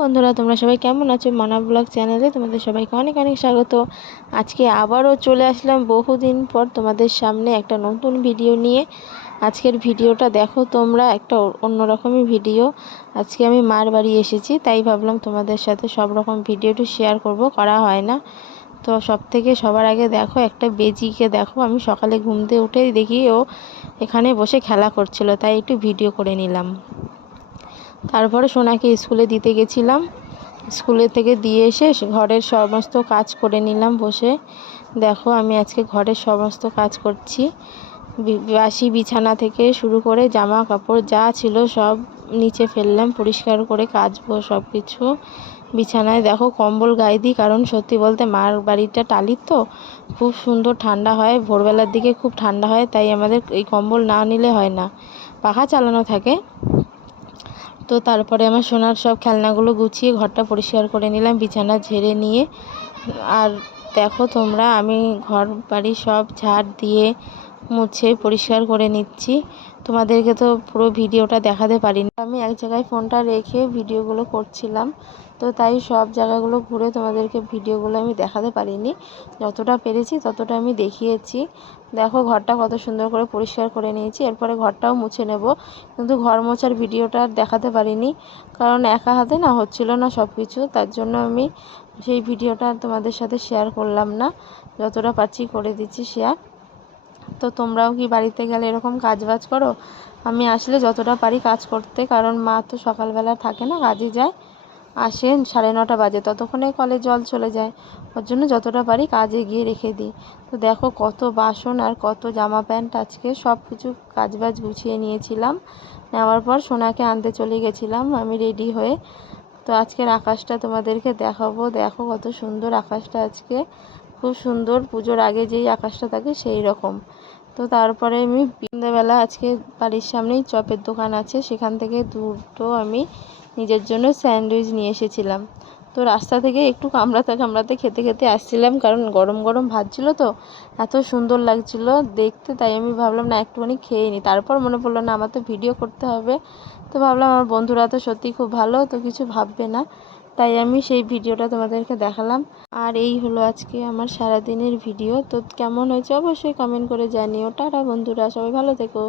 বন্ধুরা, তোমরা সবাই কেমন আছো? মানা ব্লগ চ্যানেলে তোমাদের সবাইকে অনেক অনেক স্বাগত। আজকে আবারও চলে আসলাম বহুদিন পর তোমাদের সামনে একটা নতুন ভিডিও নিয়ে। আজকের ভিডিওটা দেখো তোমরা, একটা অন্যরকমই ভিডিও। আজকে আমি মার বাড়ি এসেছি, তাই ভাবলাম তোমাদের সাথে সব রকম ভিডিওটি শেয়ার করব, করা হয় না। তো সব থেকে সবার আগে দেখো, একটা বেজিকে দেখো। আমি সকালে ঘুম থেকে উঠে দেখি ও এখানে বসে খেলা করছিল, তাই একটু ভিডিও করে নিলাম। তারপরে সোনাকে স্কুলে দিতে গেছিলাম। স্কুলে থেকে দিয়ে এসে ঘরের সমস্ত কাজ করে নিলাম বসে। দেখো, আমি আজকে ঘরের সমস্ত কাজ করছি। বাসি বিছানা থেকে শুরু করে জামা কাপড় যা ছিল সব নিচে ফেললাম, পরিষ্কার করে কাচবো সব কিছু বিছানায়। দেখো, কম্বল গায়ে দিই, কারণ সত্যি বলতে মার বাড়িটা টালির তো। খুব সুন্দর ঠান্ডা হয়, ভোরবেলার দিকে খুব ঠান্ডা হয়, তাই আমাদের এই কম্বল না নিলে হয় না। পাখা চালানো থাকে। তো তারপরে আমার সোনার সব খেলনাগুলো গুছিয়ে ঘরটা পরিষ্কার করে নিলাম, বিছানা ঝেড়ে নিয়ে। আর দেখো তোমরা, আমি ঘর বাড়ি সব ঝাড় দিয়ে মুছে পরিষ্কার করে নিচ্ছি। তোমাদেরকে তো পুরো ভিডিওটা দেখাতে পারিনি। আমি এক জায়গায় ফোনটা রেখে ভিডিওগুলো করছিলাম। তো তাই সব জায়গাগুলো ঘুরে তোমাদেরকে ভিডিওগুলো আমি দেখাতে পারিনি। যতটা পেরেছি ততটা আমি দেখিয়েছি। দেখো ঘরটা কত সুন্দর করে পরিষ্কার করে নিয়েছি। এরপরে ঘরটাও মুছে নেব। কিন্তু ঘর মোছার ভিডিওটা দেখাতে পারিনি। কারণ একা হাতে না হচ্ছিল না সব কিছু তার জন্য আমি সেই ভিডিওটা তোমাদের সাথে শেয়ার করলাম না। যতটা পারছি করে দিচ্ছি শেয়ার তো তোমরাও কি বাড়িতে গেলে এরকম কাজ বাজ করো? আমি আসলে যতটা পারি কাজ করতে, কারণ মা তো সকালবেলা থাকে না, কাজে যায়। আসেন সাড়ে নটা বাজে, ততক্ষণে কলে জল চলে যায়। ওর জন্য যতটা পারি কাজে গিয়ে রেখে দিই। তো দেখো কত বাসন আর কত জামা প্যান্ট আজকে সব কিছু কাজবাজ গুছিয়ে নিয়েছিলাম। নেওয়ার পর সোনাকে আনতে চলে গেছিলাম, আমি রেডি হয়ে। তো আজকের আকাশটা তোমাদেরকে দেখাবো। দেখো কত সুন্দর আকাশটা আজকে। খুব সুন্দর পুজোর আগে যেই আকাশটা থাকে সেই রকম। তো তারপরে আমি বিন্দেবেলা আজকে বাড়ির সামনেই চপের দোকান আছে, সেখান থেকে দুটো আমি নিজের জন্য স্যান্ডউইচ নিয়ে এসেছিলাম। তো রাস্তা থেকে একটু কামড়াতে কামড়াতে খেতে খেতে আসছিলাম, কারণ গরম গরম ভাত ছিল তো, এত সুন্দর লাগছিল দেখতে, তাই আমি ভাবলাম না একটুখানি খেয়ে নিই তারপর মনে পড়ল, না, আমার তো ভিডিও করতে হবে। তো ভাবলাম আমার বন্ধুরা তো সত্যি খুব ভালো, তো কিছু ভাববে না। তাই আমি সেই ভিডিওটা তোমাদেরকে দেখালাম। আর এই হলো আজকে আমার সারাদিনের ভিডিও। তো কেমন হয়েছে অবশ্যই কমেন্ট করে জানিও। টাটা বন্ধুরা, সবাই ভালো থেকো।